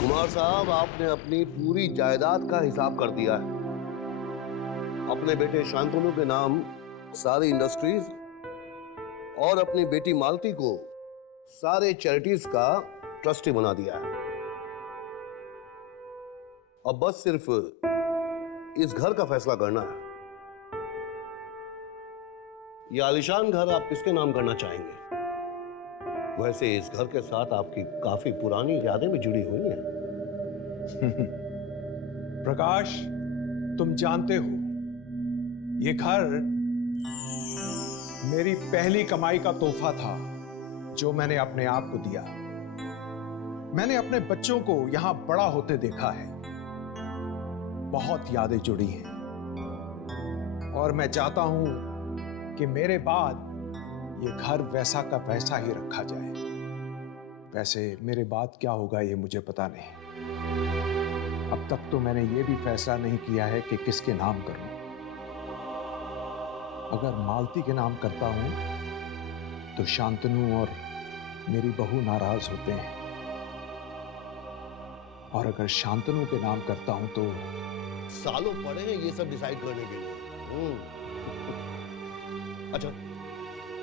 कुमार साहब, आपने अपनी पूरी जायदाद का हिसाब कर दिया है। अपने बेटे शांतनु के नाम सारी इंडस्ट्रीज और अपनी बेटी मालती को सारे चैरिटीज का ट्रस्टी बना दिया है। अब बस सिर्फ इस घर का फैसला करना है। यह आलीशान घर आप किसके नाम करना चाहेंगे? वैसे इस घर के साथ आपकी काफी पुरानी यादें भी जुड़ी हुई हैं। प्रकाश, तुम जानते हो ये घर मेरी पहली कमाई का तोहफा था जो मैंने अपने आप को दिया। मैंने अपने बच्चों को यहां बड़ा होते देखा है। बहुत यादें जुड़ी हैं और मैं चाहता हूं कि मेरे बाद ये घर वैसा का वैसा ही रखा जाए। वैसे मेरे बाद क्या होगा ये मुझे पता नहीं। अब तक तो मैंने ये भी फैसला नहीं किया है कि किसके नाम करूं। अगर मालती के नाम करता हूं तो शांतनु और मेरी बहू नाराज होते हैं, और अगर शांतनु के नाम करता हूं तो सालों पड़े हैं ये सब डिसाइड करने के लिए। अच्छा,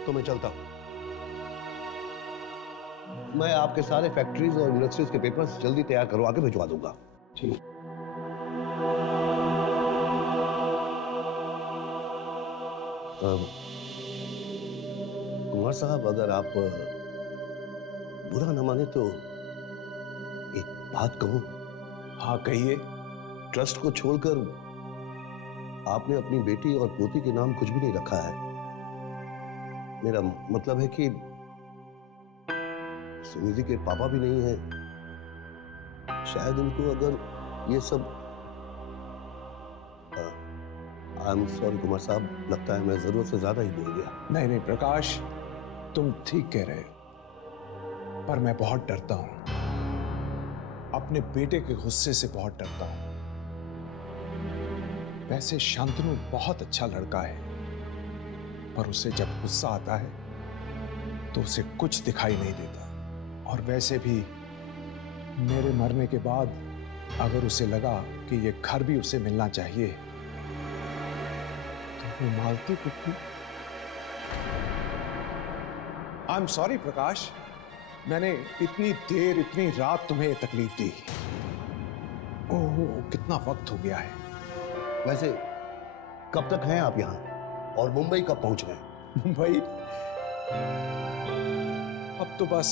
तो मैं चलता हूं। मैं आपके सारे फैक्ट्रीज और इंडस्ट्रीज के पेपर्स जल्दी तैयार करवा के भिजवा दूंगा। ठीक। कुमार साहब, अगर आप बुरा न माने तो एक बात कहूं? हाँ, कहिए। ट्रस्ट को छोड़कर आपने अपनी बेटी और पोती के नाम कुछ भी नहीं रखा है। मेरा मतलब है कि सुनिधि के पापा भी नहीं हैं। शायद उनको अगर ये सब आई एम सॉरी कुमार साहब, लगता है मैं जरूरत से ज्यादा ही बोल गया। नहीं नहीं प्रकाश, तुम ठीक कह रहे हो, पर मैं बहुत डरता हूं। अपने बेटे के गुस्से से बहुत डरता हूं। वैसे शांतनु बहुत अच्छा लड़का है, पर उसे जब गुस्सा आता है तो उसे कुछ दिखाई नहीं देता। और वैसे भी मेरे मरने के बाद अगर उसे लगा कि ये घर भी उसे मिलना चाहिए तो वो मालती को आई एम सॉरी प्रकाश, मैंने इतनी देर इतनी रात तुम्हें तकलीफ दी। ओह, कितना वक्त हो गया है। वैसे कब तक हैं आप यहाँ और मुंबई कब पहुंच गए? मुंबई? अब तो बस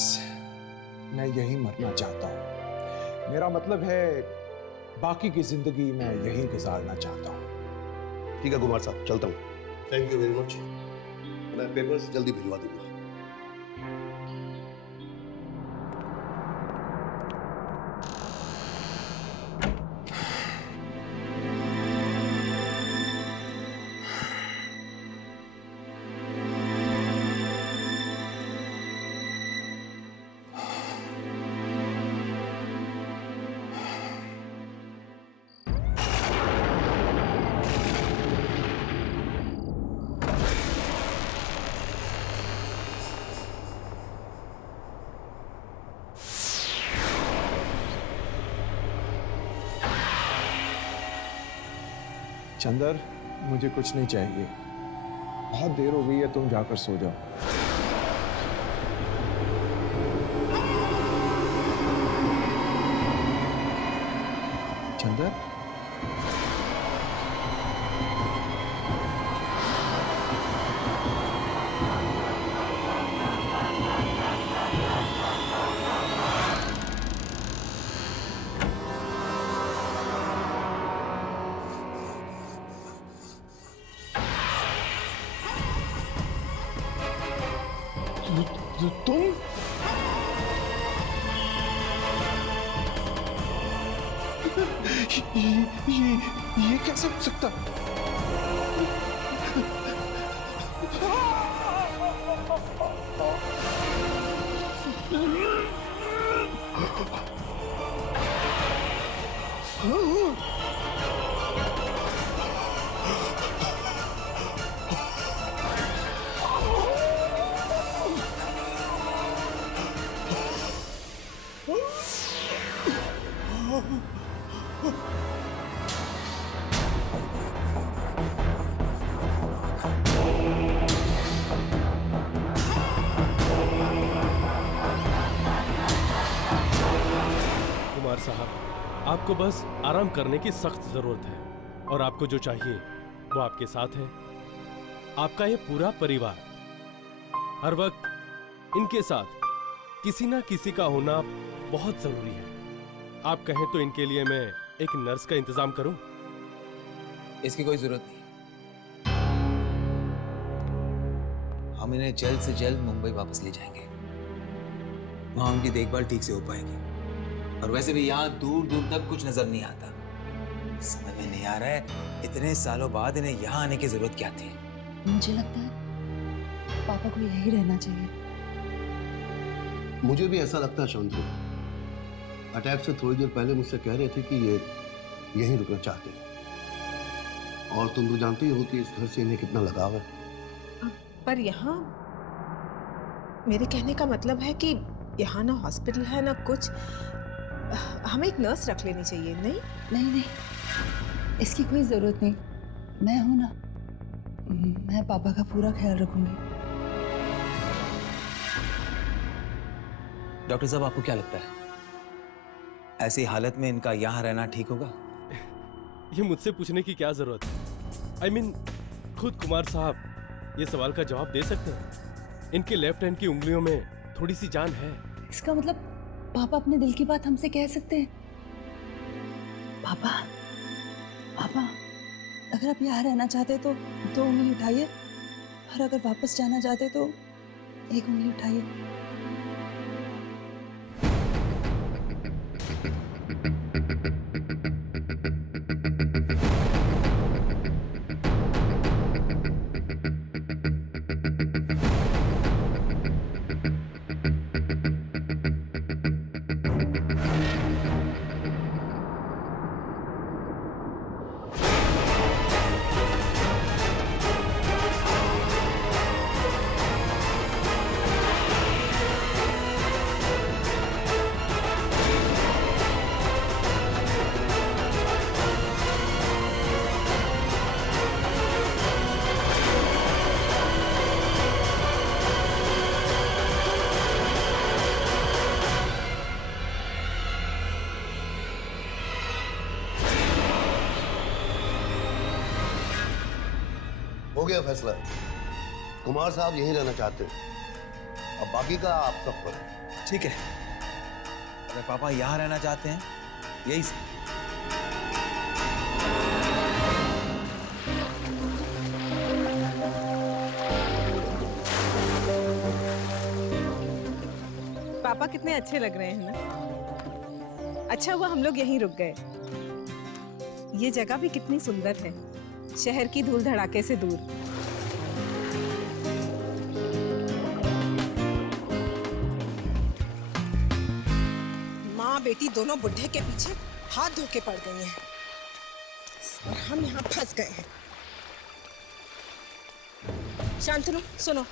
मैं यहीं मरना चाहता हूं। मेरा मतलब है बाकी की जिंदगी मैं यहीं गुजारना चाहता हूं। ठीक है कुमार साहब, चलता हूँ। Thank you very much. मैं पेपर्स जल्दी भिजवा दूंगा। चंदर, मुझे कुछ नहीं चाहिए। बहुत देर हो गई है, तुम जाकर सो जाओ। चंदर, तुम? ये कैसे हो सकता? आपको बस आराम करने की सख्त जरूरत है और आपको जो चाहिए वो आपके साथ है। आपका ये पूरा परिवार हर वक्त इनके साथ किसी ना किसी का होना बहुत जरूरी है। आप कहें तो इनके लिए मैं एक नर्स का इंतजाम करूं? इसकी कोई जरूरत नहीं। हम इन्हें जल्द से जल्द मुंबई वापस ले जाएंगे। वहां उनकी देखभाल ठीक से हो पाएगी। और वैसे भी यहाँ दूर दूर तक कुछ नजर नहीं आता। समझ में नहीं आ रहा है इतने सालों बाद इन्हें यहाँ आने की जरूरत क्या थी। मुझे लगता है पापा को यही रहना चाहिए। मुझे भी ऐसा लगता है शांति। अटैक से थोड़ी देर पहले मुझसे कह रहे थे कि ये यहीं रुकना चाहते हैं। और तुम तो जानती हो कि इस घर से इन्हें कितना लगाव है। पर यहाँ मेरे कहने का मतलब है कि यहाँ ना हॉस्पिटल है ना कुछ। हमें एक नर्स रख लेनी चाहिए। नहीं नहीं नहीं, इसकी कोई जरूरत नहीं। मैं हूं ना, मैं पापा का पूरा ख्याल रखूंगी। डॉक्टर साहब, आपको क्या लगता है ऐसी हालत में इनका यहाँ रहना ठीक होगा? ये मुझसे पूछने की क्या जरूरत है? I mean, खुद कुमार साहब ये सवाल का जवाब दे सकते हैं। इनके लेफ्ट हैंड की उंगलियों में थोड़ी सी जान है। इसका मतलब पापा अपने दिल की बात हमसे कह सकते हैं। पापा पापा, अगर आप यहाँ रहना चाहते तो 2 उंगली उठाइए, और अगर वापस जाना चाहते तो 1 उंगली उठाइए। हो गया फैसला। कुमार साहब यहीं रहना चाहते हैं। अब बाकी का आप सब पर है। ठीक है, अगर पापा यहाँ रहना चाहते हैं यही से। पापा कितने अच्छे लग रहे हैं ना। अच्छा हुआ हम लोग यहीं रुक गए। ये जगह भी कितनी सुंदर है, शहर की धूल धड़ाके से दूर। माँ बेटी दोनों बुढ़े के पीछे हाथ धो के पड़ गई हैं और हम यहाँ फंस गए हैं। शांतनु सुनो,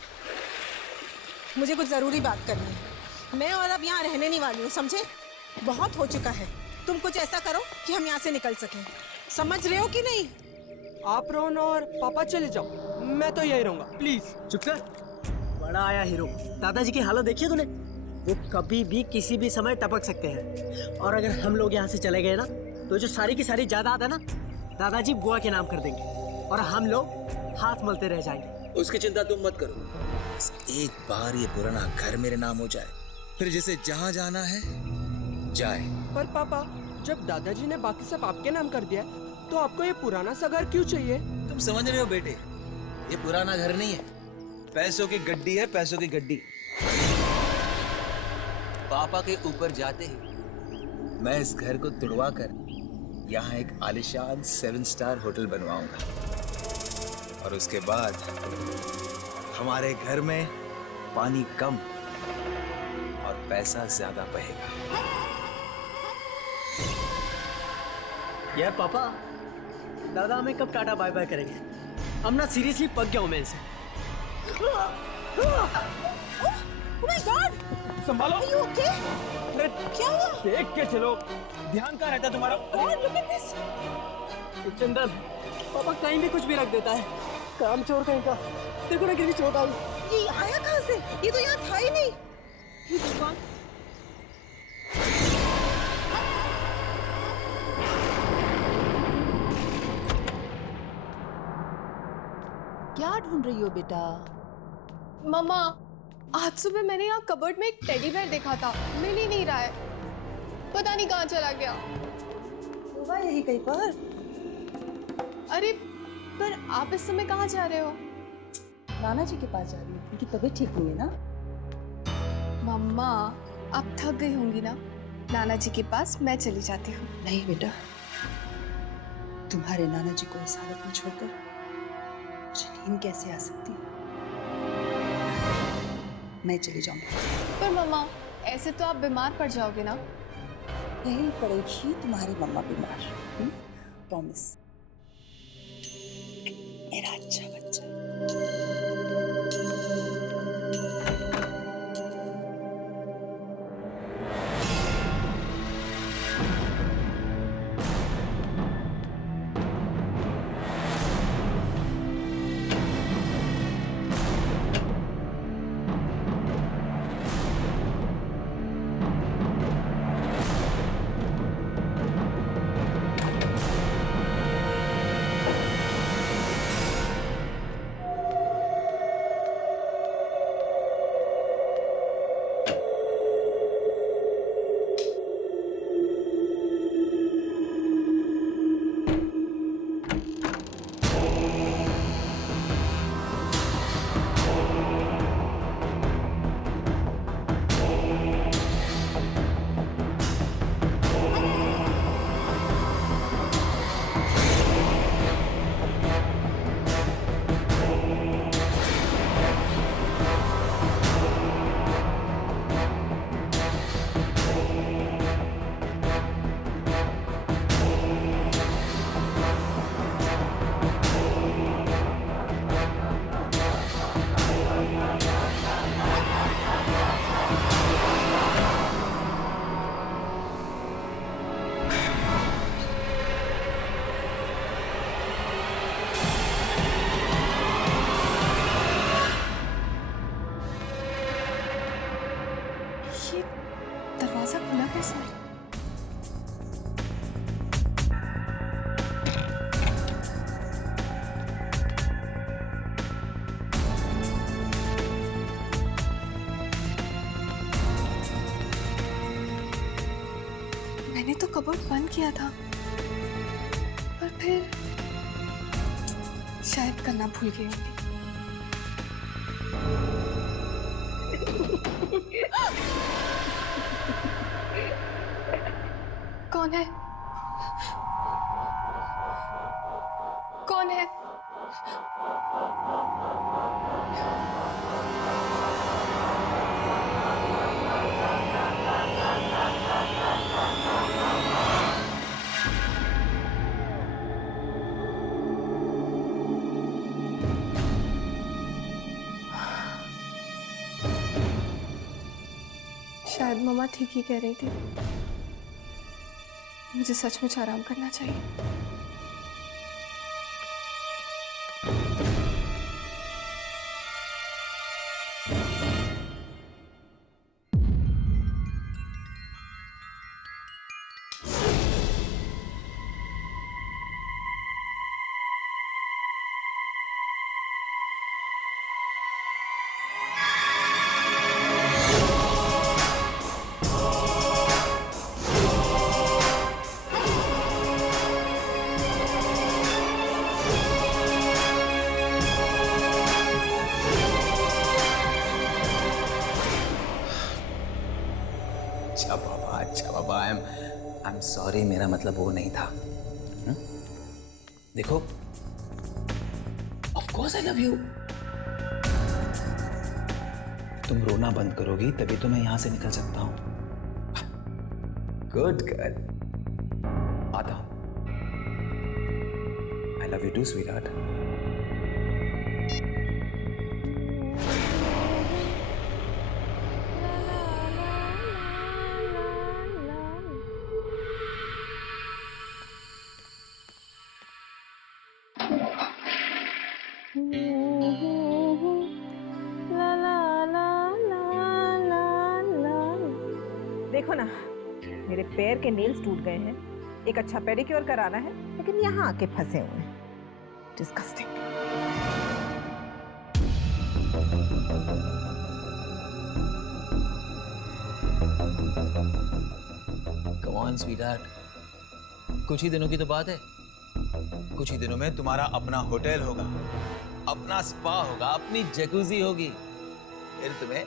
मुझे कुछ जरूरी बात करनी है। मैं और अब यहाँ रहने नहीं वाली हूँ, समझे? बहुत हो चुका है। तुम कुछ ऐसा करो कि हम यहाँ से निकल सकें। समझ रहे हो कि नहीं? आप रहो ना और पापा चले जाओ, मैं तो यही रहूंगा। प्लीज चुप कर। बड़ा आया हीरो। दादाजी की हालत देखी है तूने? वो कभी भी किसी भी समय टपक सकते हैं। और अगर हम लोग यहाँ से चले गए ना तो जो सारी की सारी जायदाद है ना, दादाजी बुआ के नाम कर देंगे और हम लोग हाथ मलते रह जाएंगे। उसकी चिंता तुम मत करो। बस एक बार ये पुराना घर मेरे नाम हो जाए, फिर जिसे जहाँ जाना है जाए। पर पापा, जब दादाजी ने बाकी सब आपके नाम कर दिया तो आपको ये पुराना सा घर क्यों चाहिए? तुम समझ रहे हो बेटे, ये पुराना घर नहीं है, पैसों की गड्डी है, पैसों की गड्डी। पापा के ऊपर जाते ही मैं इस घर को तुड़वा कर यहाँ एक आलिशान 7 स्टार होटल बनवाऊंगा। और उसके बाद हमारे घर में पानी कम और पैसा ज्यादा बहेगा। यार पापा, दादा हमें कब टाटा बाय बाय करेंगे? हम ना सीरियसली पक गया हूँ मैं इनसे। Oh my God! संभालो। Are you okay? क्या हुआ? देख के चलो, ध्यान कहाँ रहता तुम्हारा? God, look at this! चंदन, पापा कहीं भी कुछ भी रख देता है। काम चोर कहीं का। देखो ना कितनी चोट आई। ये आया कहाँ से? ये तो यहाँ था ही नहीं। हे भगवान! क्या ढूंढ रही हो बेटा? मम्मा, आज सुबह मैंने यहाँ कबर्ड में एक टेडी बेयर देखा था, मिल ही नहीं रहा है, पता नहीं कहाँ चला गया। होगा यही कहीं पर। अरे पर आप इस समय कहाँ जा रहे हो? नाना जी के पास जा रही हूँ, उनकी तबीयत ठीक नहीं है ना। मम्मा, आप थक गई होंगी ना, नाना जी के पास मैं चली जाती हूँ। नहीं बेटा, तुम्हारे नाना जी को इस हालत में छोड़कर मुझे नींद कैसे आ सकती है? मैं चली जाऊंगी। पर मम्मा, ऐसे तो आप बीमार पड़ जाओगे ना। नहीं पड़ेगी तुम्हारी मम्मा बीमार, प्रॉमिस। मेरा अच्छा बच्चा। दरवाजा खुला कैसे? मैंने तो कबर्ड बंद किया था, पर फिर शायद करना भूल गई होंगी। कौन है? कौन है? शायद मम्मा ठीक ही कह रही थी, मुझे सचमुच आराम करना चाहिए। अच्छा बाबा, आई एम सॉरी, मेरा मतलब वो नहीं था। देखो, of course I love you. तुम रोना बंद करोगी तभी तो मैं यहां से निकल सकता हूं। गुड गर्ल, आता हूं। I love you too sweetheart. देखो ना, मेरे पैर के नेल्स टूट गए हैं, एक अच्छा पेडिक्योर कराना है, लेकिन यहाँ आके फंसे हुए हैं। डिस्गस्टिंग। Come on, sweetheart. कुछ ही दिनों की तो बात है। कुछ ही दिनों में तुम्हारा अपना होटल होगा, अपना स्पा होगा, अपनी जकूजी होगी। फिर तुम्हें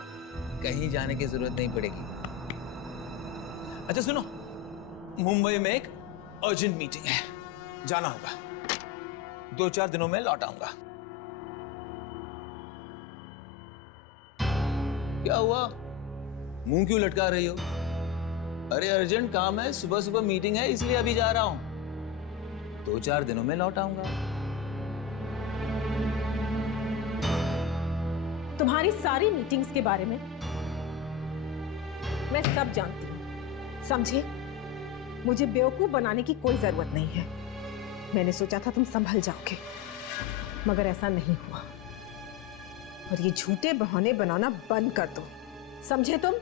कहीं जाने की जरूरत नहीं पड़ेगी। अच्छा सुनो, मुंबई में एक अर्जेंट मीटिंग है, जाना होगा। 2-4 दिनों में लौट आऊंगा। क्या हुआ? मुंह क्यों लटका रही हो? अरे अर्जेंट काम है, सुबह सुबह मीटिंग है, इसलिए अभी जा रहा हूं। 2-4 दिनों में लौट आऊंगा। तुम्हारी सारी मीटिंग्स के बारे में मैं सब जानती हूँ, समझे? मुझे बेवकूफ बनाने की कोई जरूरत नहीं है। मैंने सोचा था तुम संभल जाओगे, मगर ऐसा नहीं हुआ। और ये झूठे बहाने बनाना बंद कर दो, समझे तुम?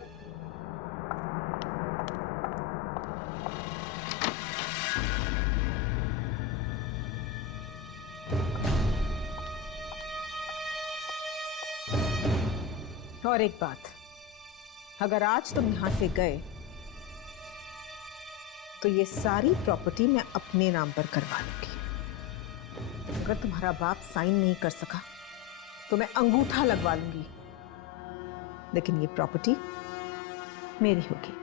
और एक बात, अगर आज तुम यहां से गए तो ये सारी प्रॉपर्टी मैं अपने नाम पर करवा लूंगी। अगर तुम्हारा बाप साइन नहीं कर सका तो मैं अंगूठा लगवा लूंगी, लेकिन ये प्रॉपर्टी मेरी होगी,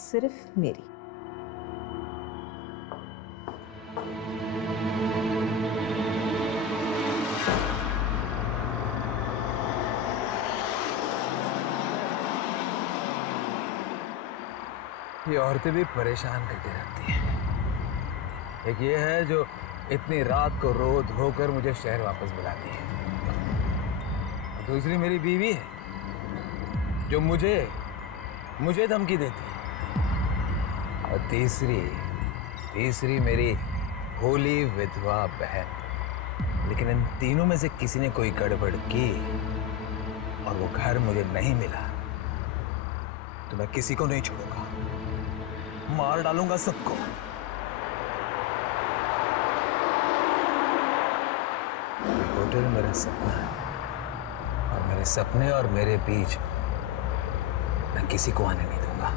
सिर्फ मेरी। ये औरतें भी परेशान करती रहती हैं। एक ये है जो इतनी रात को रो धोकर मुझे शहर वापस बुलाती है। और दूसरी मेरी बीवी है जो मुझे धमकी देती है। और तीसरी मेरी भोली विधवा बहन। लेकिन इन तीनों में से किसी ने कोई गड़बड़ की और वो घर मुझे नहीं मिला तो मैं किसी को नहीं छोड़ूंगा, मार डालूंगा सबको। होटल मेरा सपना है और मेरे सपने और मेरे बीच मैं किसी को आने नहीं दूंगा।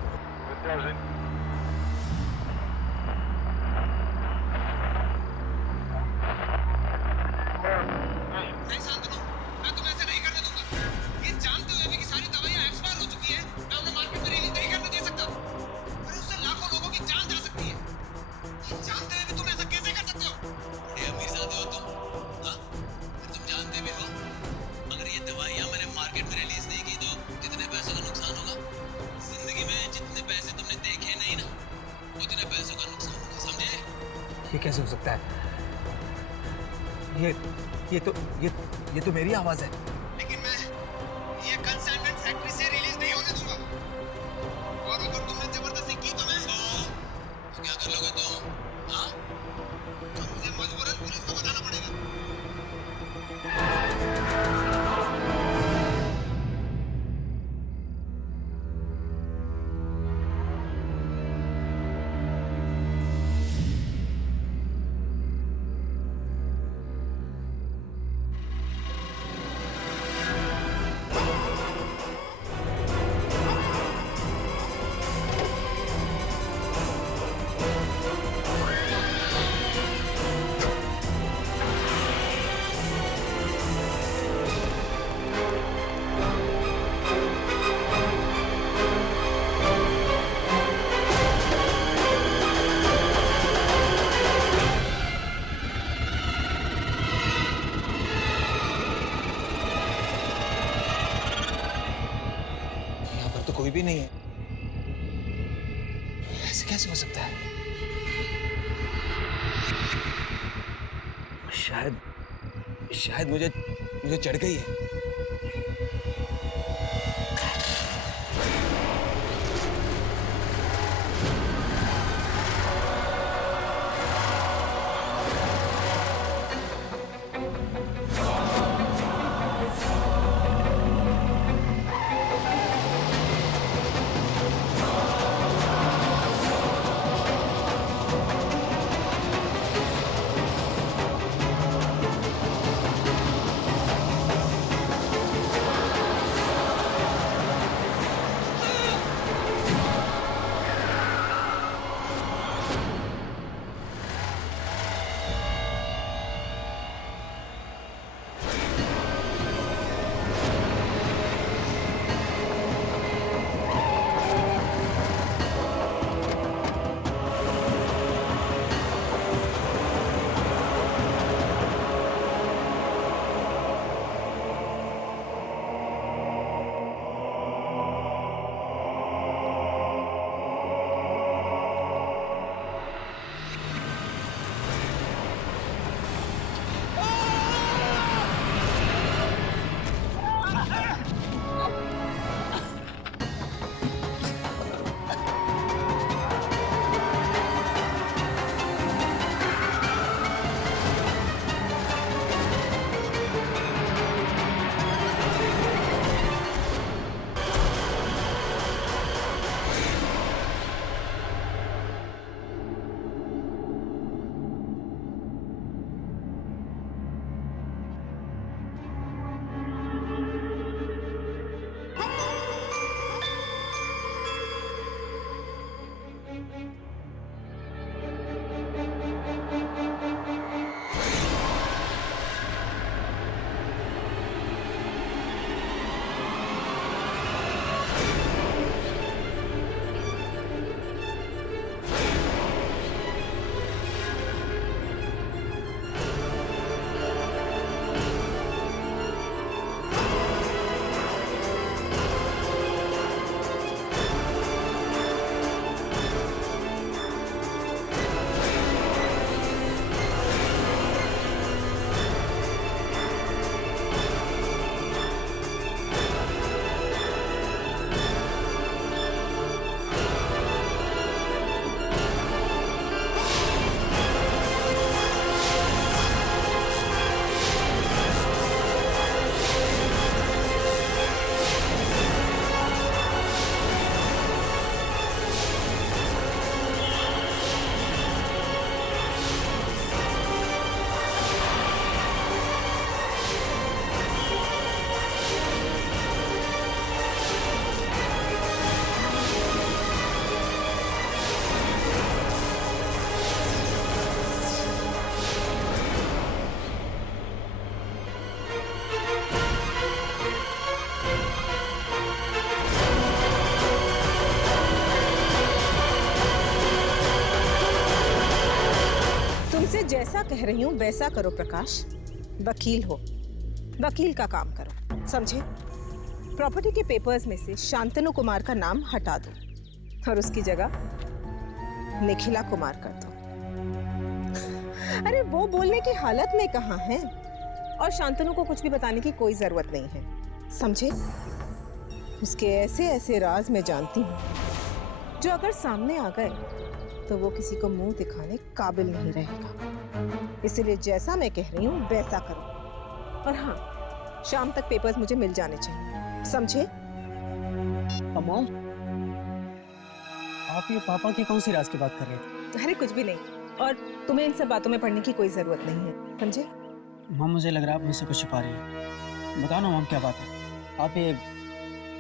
ये कैसे हो सकता है? ये तो मेरी आवाज है। लेकिन मैं ये कंसाइनमेंट फैक्ट्री से रिलीज नहीं होने दूंगा। और अगर तुमने जबरदस्ती की तो क्या कर लोगे तुम? हाँ? तो मुझे मजबूरन पुलिस को बताना पड़ेगा। कोई भी नहीं है। ऐसे कैसे हो सकता है? शायद मुझे चढ़ गई है। जैसा कह रही हूँ वैसा करो प्रकाश। वकील हो, वकील का काम करो, समझे? प्रॉपर्टी के पेपर्स में से शांतनु कुमार का नाम हटा दो और उसकी जगह निखिला कुमार कर दो। अरे वो बोलने की हालत में कहाँ है, और शांतनु को कुछ भी बताने की कोई जरूरत नहीं है, समझे? उसके ऐसे ऐसे राज मैं जानती हूँ जो अगर सामने आ गए तो वो किसी को मुंह दिखाने काबिल नहीं रहेगा। इसलिए जैसा मैं कह रही हूँ वैसा करो। और हाँ, शाम तक पेपर्स मुझे मिल जाने चाहिए, समझे? मॉम, आप ये पापा के कौन सी राज की बात कर रहे थे? अरे कुछ भी नहीं, और तुम्हें इन सब बातों में पढ़ने की कोई जरूरत नहीं है, समझे? मॉम, मुझे लग रहा है आप मुझसे कुछ छुपा रही हैं। बताओ ना मॉम, क्या बात है? आप ये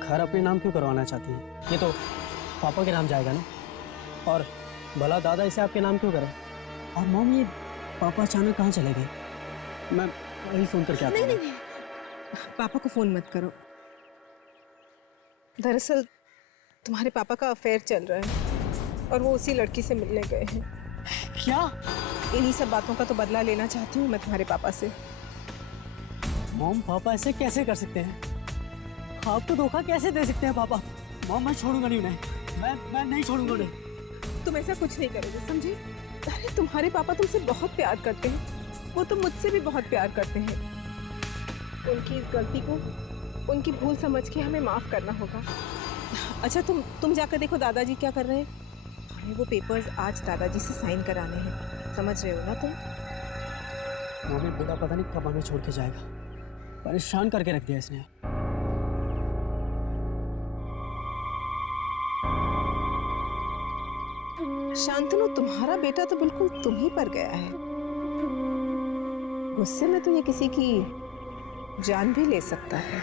घर अपने नाम क्यों करवाना चाहती हैं? ये तो पापा के नाम जाएगा ना, और भला दादा इसे आपके नाम क्यों करें? और मॉम, ये पापा अचानक कहाँ चले गए? मैं वही फोन करके आता हूँ। नहीं, पापा को फोन मत करो। दरअसल तुम्हारे पापा का अफेयर चल रहा है और वो उसी लड़की से मिलने गए हैं। क्या? इन्हीं सब बातों का तो बदला लेना चाहती हूँ मैं तुम्हारे पापा से। मॉम, पापा ऐसे कैसे कर सकते हैं? आपको धोखा कैसे दे सकते हैं पापा? मॉम, मैं छोड़ूंगा नहीं उन्हें, मैं नहीं छोड़ूंगा उन्हें। तुम ऐसा कुछ नहीं करोगे, समझे? अरे तुम्हारे पापा तुमसे बहुत प्यार करते हैं, वो तो मुझसे भी बहुत प्यार करते हैं। उनकी इस गलती को, उनकी भूल समझ के हमें माफ करना होगा। अच्छा, तुम जाकर देखो दादाजी क्या कर रहे हैं। हमें वो पेपर्स आज दादाजी से साइन कराने हैं, समझ रहे हो ना तुम? मम्मी, बूढ़ा पता नहीं कब हमें छोड़ के जाएगा, परेशान करके रख दिया इसने। शांतनु, तुम्हारा बेटा तो बिल्कुल तुम ही पर गया है। गुस्से में तो ये किसी की जान भी ले सकता है।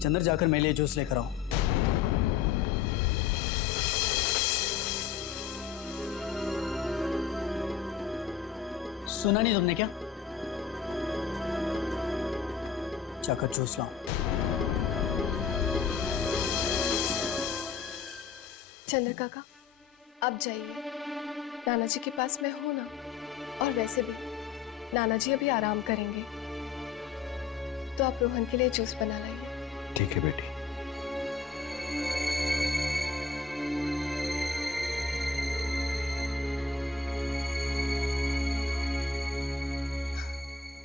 चंदर, जाकर मेरे लिए जूस लेकर आओ। सुना नहीं तुमने क्या? जाकर जूस लाओ। चंद्र काका, आप जाइए, नाना जी के पास मैं हूं ना। और वैसे भी नाना जी अभी आराम करेंगे, तो आप रोहन के लिए जूस बना लाइए। ठीक है बेटी।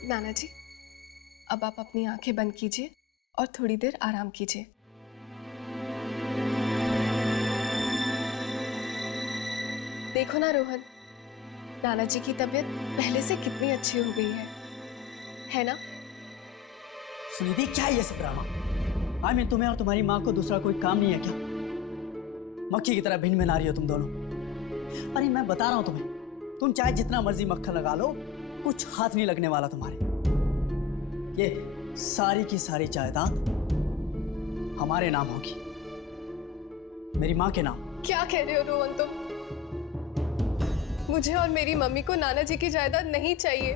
नाना जी, अब आप अपनी आंखें बंद कीजिए और थोड़ी देर आराम कीजिए। देखो ना रोहन, नाना जी की तबीयत पहले से कितनी अच्छी हो गई है ना? सुनिधि, क्या है ये सब ड्रामा? मैं तुम्हें और तुम्हारी माँ को दूसरा कोई काम नहीं है क्या? मक्खी की तरह भिन्न भिन्न आ रही हो तुम दोनों। अरे मैं बता रहा हूं तुम्हें, तुम चाहे जितना मर्जी मक्खन लगा लो, कुछ हाथ नहीं लगने वाला तुम्हारे। ये सारी की सारी जायदाद हमारे नाम होगी, मेरी माँ के नाम। क्या कह रहे हो रोहन तुम? मुझे और मेरी मम्मी को नाना जी की जायदाद नहीं चाहिए।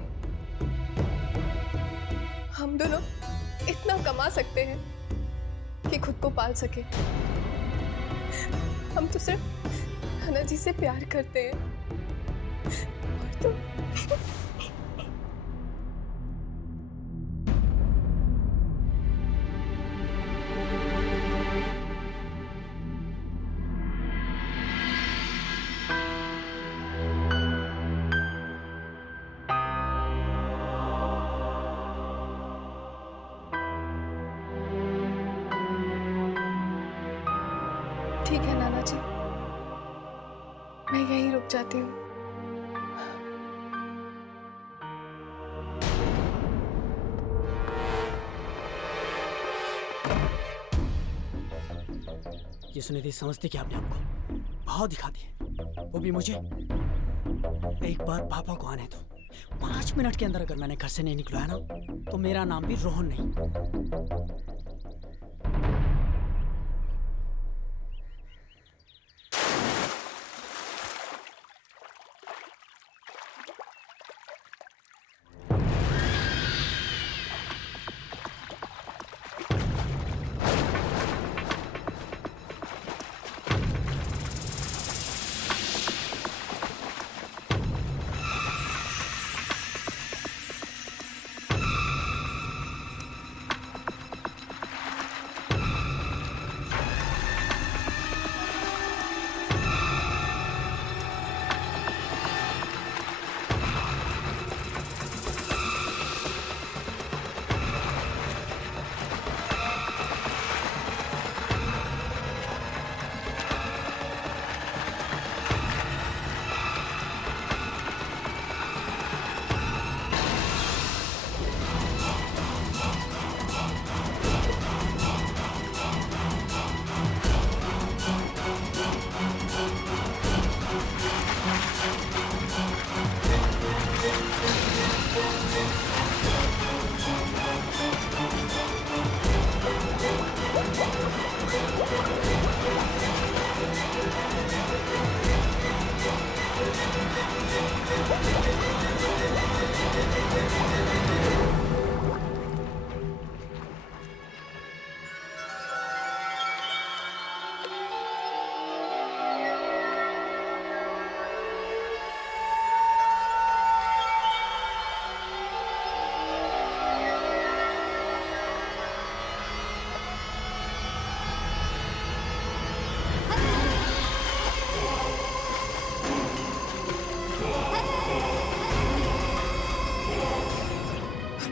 हम दोनों इतना कमा सकते हैं कि खुद को पाल सके। हम तो सिर्फ नाना जी से प्यार करते हैं। और तुम ठीक है नाना जी, मैं यहीं रुक जाती हूँ। ये सुनिधि समझती क्या अपने आप को? भाव दिखाती है, वो भी मुझे। एक बार पापा को आने दो, 5 मिनट के अंदर अगर मैंने घर से नहीं निकला है ना, तो मेरा नाम भी रोहन नहीं।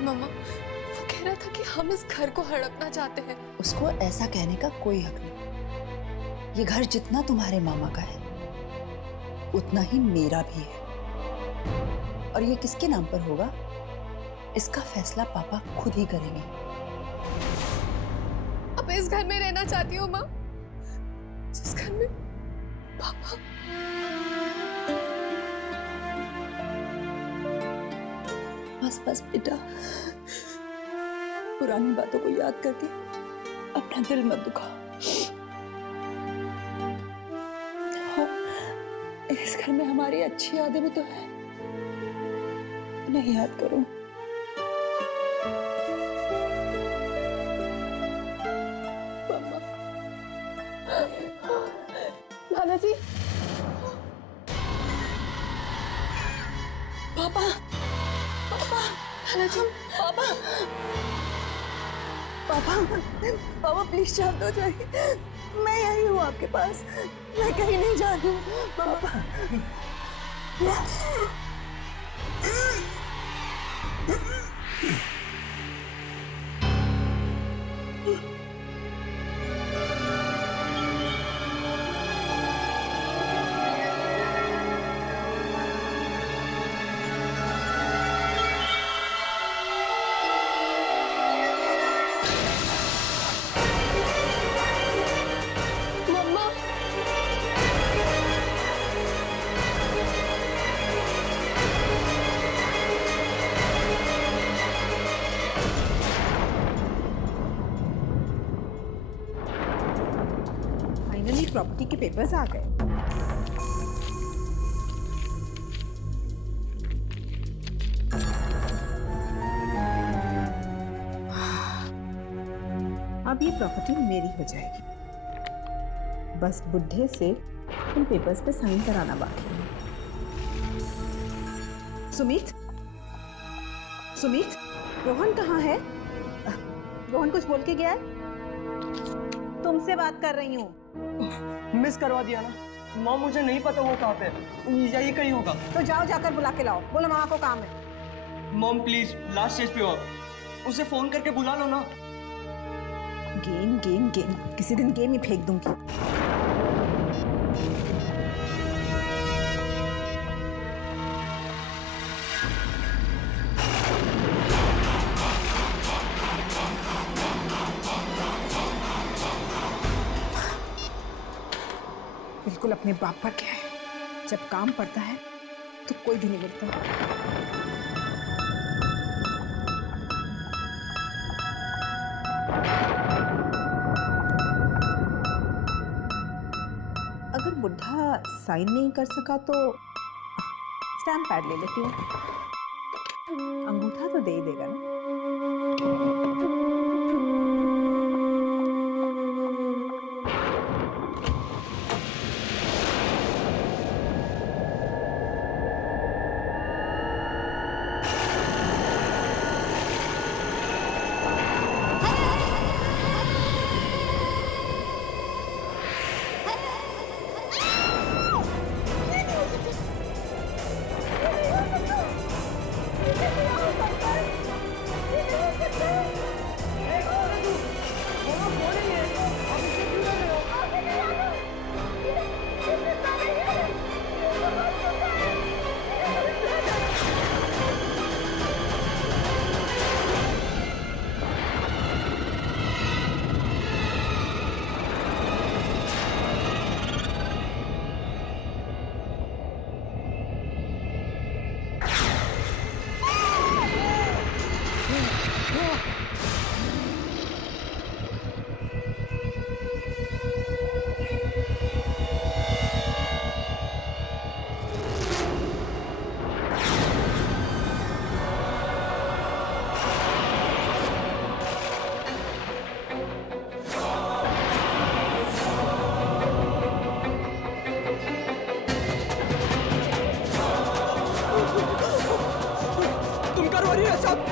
मामा वो कह रहा था कि हम इस घर को हड़पना चाहते हैं। उसको ऐसा कहने का कोई हक नहीं। ये घर जितना तुम्हारे मामा का है उतना ही मेरा भी है, और ये किसके नाम पर होगा इसका फैसला पापा खुद ही करेंगे। अब इस घर में रहना चाहती हूँ माँ, जिस घर में पापा। बस बस बेटा, पुरानी बातों को याद करके अपना दिल मत दुखाओ। इस घर में हमारी अच्छी यादें भी तो है, उन्हें याद करो। नाना जी, पापा, पापा, नाना जी, पापा, पापा, पापा प्लीज शांत हो जाइए। मैं यही हूँ आपके पास, मैं कहीं नहीं जा रही हूँ पापा। फाइनली प्रॉपर्टी के पेपर्स आ गए। अब ये प्रॉपर्टी मेरी हो जाएगी। बस बुढ़े से इन पेपर्स पे साइन कराना बाकी है। सुमित, सुमित, रोहन कहाँ है? रोहन कुछ बोल के गया है? तुमसे बात कर रही हूँ। मिस करवा दिया ना माँ, मुझे नहीं पता वो कहाँ पे, यही कहीं होगा। तो जाओ, जाकर बुला के लाओ। बोलो मामा को काम है। मॉम प्लीज लास्ट स्टेज पे हो आप, उसे फोन करके बुला लो ना। गेम गेम गेम, किसी दिन गेम ही फेंक दूंगी। बिल्कुल अपने बाप पर क्या है, जब काम पड़ता है तो कोई भी नहीं मिलता। अगर बुढ़ा साइन नहीं कर सका तो स्टैम्प पैड ले लेती हूँ, अंगूठा तो दे ही देगा ना। तुम करो रही है सब।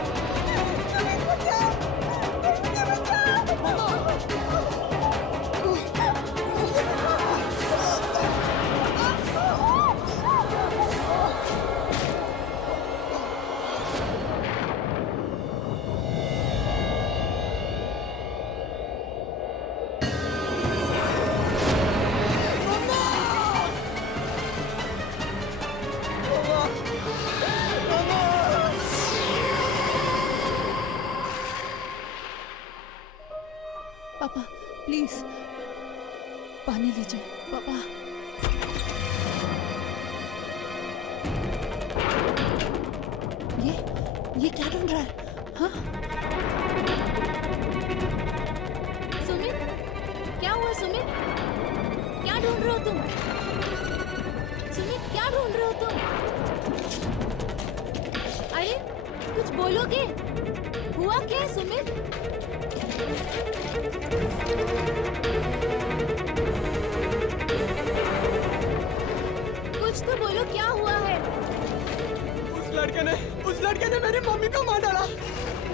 पापा प्लीज पानी लीजिए पापा। ये क्या ढूंढ रहा है? हाँ सुमित, क्या हुआ सुमित? क्या ढूंढ रहे हो तुम? सुमित, क्या ढूंढ रहे हो तुम? अरे कुछ बोलोगे? हुआ क्या सुमित? कुछ तो बोलो, क्या हुआ है? उस लड़के ने मेरी मम्मी को मार डाला।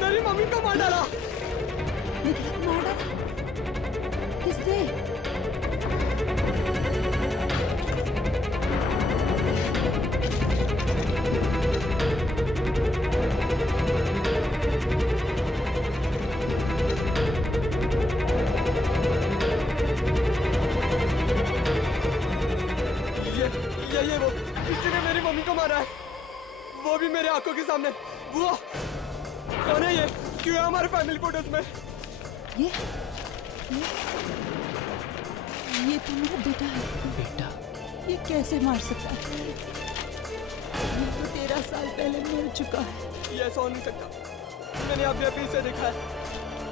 मेरी मम्मी को मार डाला। मार डाला? किसने? ये वो किसी ने मेरी मम्मी को मारा है, वो भी मेरे आंखों के सामने। वो कौन है? ये क्यों है हमारे फैमिली फोटोज में? ये तो मेरा बेटा है। बेटा? ये कैसे मार सकता है? ये तो 13 साल पहले मर चुका है। ये ऐसा हो नहीं सकता। मैंने अभी अभी इसे देखा है।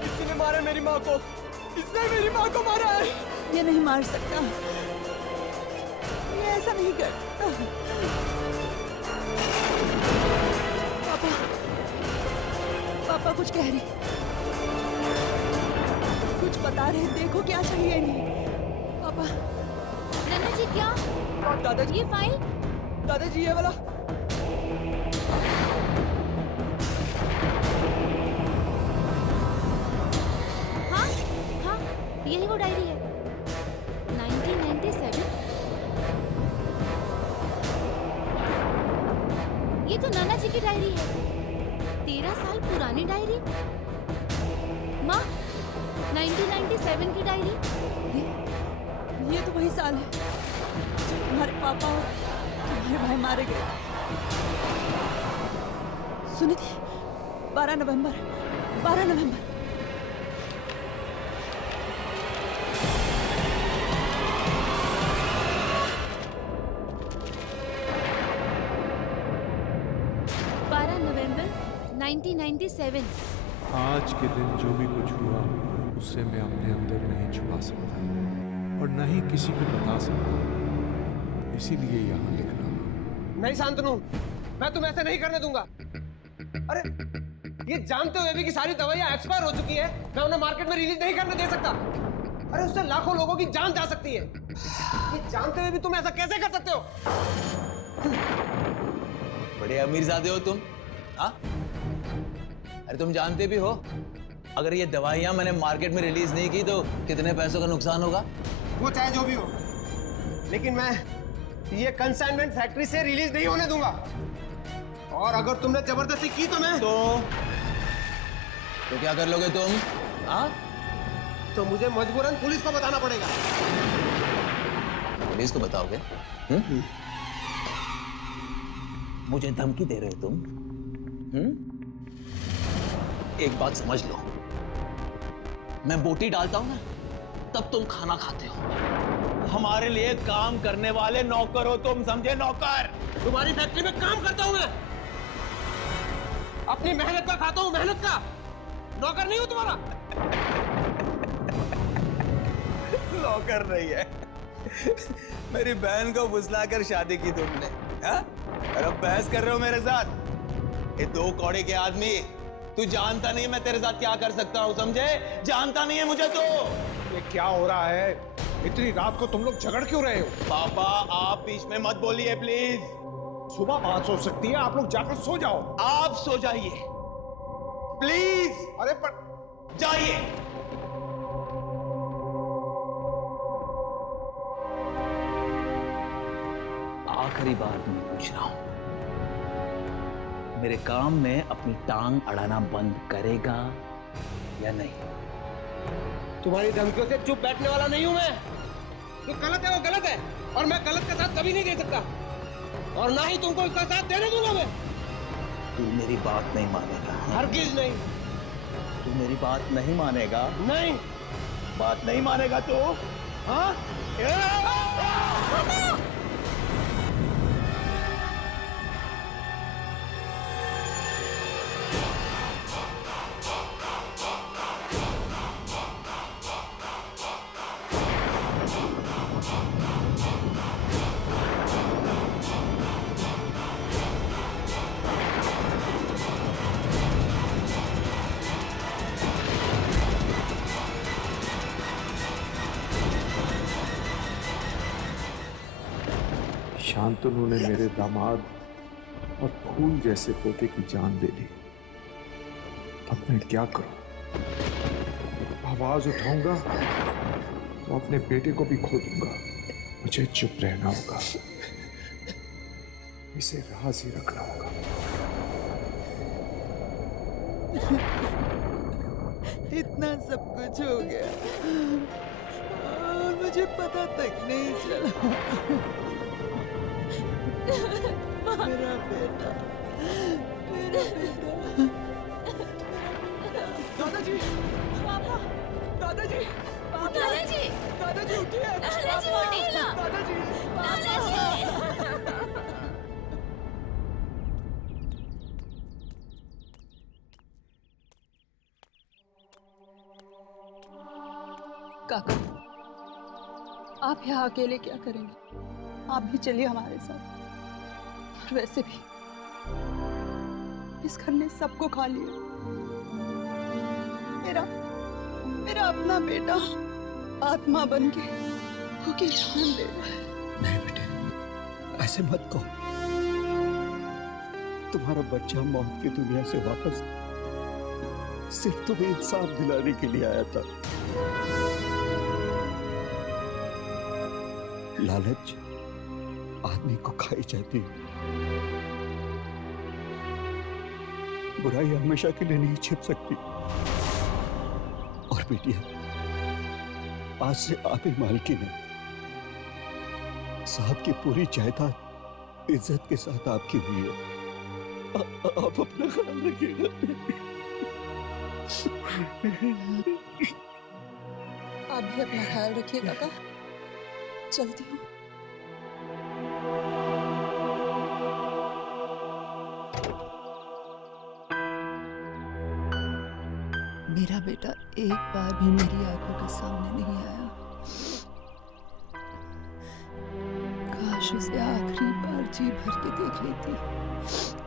किसी ने मारा मेरी माँ को। इसने मेरी माँ को मारा है। ये नहीं मार सकता, ये ऐसा नहीं कर सकता। पापा कुछ कह रही, कुछ बता रहे, देखो क्या चाहिए इन्हें। पापा। नन्ना जी क्या? दादाजी, ये फाइल? दादाजी ये वाला। हाँ हाँ, यही वो डायरी है। 1997। ये तो नाना जी की डायरी है। 13 साल पुरानी डायरी। माँ, 1997 की डायरी। ये तो वही साल है जब तुम्हारे पापा और तुम्हारे भाई मारे गए। सुनी थी? 12 नवंबर। नवंबर 1997। आज के दिन जो भी कुछ हुआ उससे मैं अपने अंदर नहीं छुपा सकता और न ही किसी को बता सकता, इसीलिए यहाँ लिख रहा हूँ। नहीं शांतनु, मैं तुम्हें ऐसे नहीं करने दूंगा। अरे ये जानते हुए भी कि सारी दवाइयां एक्सपायर हो चुकी है, मैं उन्हें मार्केट में रिलीज नहीं करने दे सकता। अरे उससे लाखों लोगों की जान जा सकती है। ये जानते हुए भी तुम ऐसा कैसे कर सकते हो? बड़े अमीरजादे हो तुम, हाँ? अरे तुम जानते भी हो अगर ये दवाइयां मैंने मार्केट में रिलीज नहीं की तो कितने पैसों का नुकसान होगा? वो चाहे जो भी हो, लेकिन मैं ये कंसाइनमेंट फैक्ट्री से रिलीज नहीं होने दूंगा। और अगर तुमने जबरदस्ती की तो मैं तो क्या कर लोगे तुम, हाँ? तो मुझे मजबूरन पुलिस को बताना पड़ेगा। पुलिस को बताओगे? मुझे धमकी दे रहे हो तुम? एक बात समझ लो, मैं बोटी डालता हूं ना तब तुम खाना खाते हो। हमारे लिए काम करने वाले नौकर हो तुम, समझे? नौकर। तुम्हारी फैक्ट्री में काम करता हूं मैं, अपनी मेहनत का खाता हूं, मेहनत का। नौकर नहीं हूं तुम्हारा। नौकर नहीं है। मेरी बहन को फुसलाकर शादी की तुमने, हाँ? और अब बहस कर रहे हो मेरे साथ? ये दो कौड़े के आदमी, तू जानता नहीं मैं तेरे साथ क्या कर सकता हूँ, समझे? जानता नहीं है मुझे तो। ये क्या हो रहा है? इतनी रात को तुम लोग झगड़ क्यों रहे हो? पापा आप बीच में मत बोलिए प्लीज। सुबह बात हो सकती है, आप लोग जाकर सो जाओ। आप सो जाइए प्लीज। अरे पर जाइए। आखिरी बार मैं पूछ रहा हूं, मेरे काम में अपनी टांग अड़ाना बंद करेगा या नहीं? तुम्हारी धमकियों से चुप बैठने वाला नहीं हूं मैं। जो गलत है वो गलत है, और मैं गलत का साथ कभी नहीं दे सकता, और ना ही तुमको इसका साथ देने दूंगा मैं। तू मेरी बात नहीं मानेगा। हरगिज नहीं। तू मेरी बात नहीं मानेगा? नहीं। बात नहीं मानेगा तू? हाँ? शांतनु ने मेरे दामाद और फूल जैसे पोते की जान ले ली। अब मैं क्या करूं? आवाज उठाऊंगा तो अपने बेटे को भी खो दूंगा। मुझे चुप रहना होगा, इसे राज ही रखना होगा। इतना सब कुछ हो गया और मुझे पता तक नहीं चला। मेरा बेटा, मेरा बेटा। दादाजी, पापा, दादाजी, दादाजी, दादाजी उठिए। दादाजी उठिए ना। दादाजी, दादाजी। काका, आप यहाँ अकेले क्या करेंगे? आप भी चलिए हमारे साथ। और वैसे भी इस घर ने सबको खा लिया। मेरा अपना बेटा आत्मा बन के भूखी जान दे रहा है। नहीं बेटे, ऐसे मत कहो। तुम्हारा बच्चा मौत की दुनिया से वापस सिर्फ तुम्हें इंसाफ दिलाने के लिए आया था। लालच आदमी को खाई जाती है। बुराई हमेशा के लिए नहीं छिप सकती। और बेटिया, आज से आप ही मालकिन हैं। साहब की पूरी जायदाद इज्जत के साथ आपकी हुई है। आप अपना ख्याल रखिएगा। आप भी अपना ख्याल रखिए काका। चलती हूँ। मेरा बेटा एक बार भी मेरी आंखों के सामने नहीं आया। काश उसे आखिरी बार जी भर के देख लेती।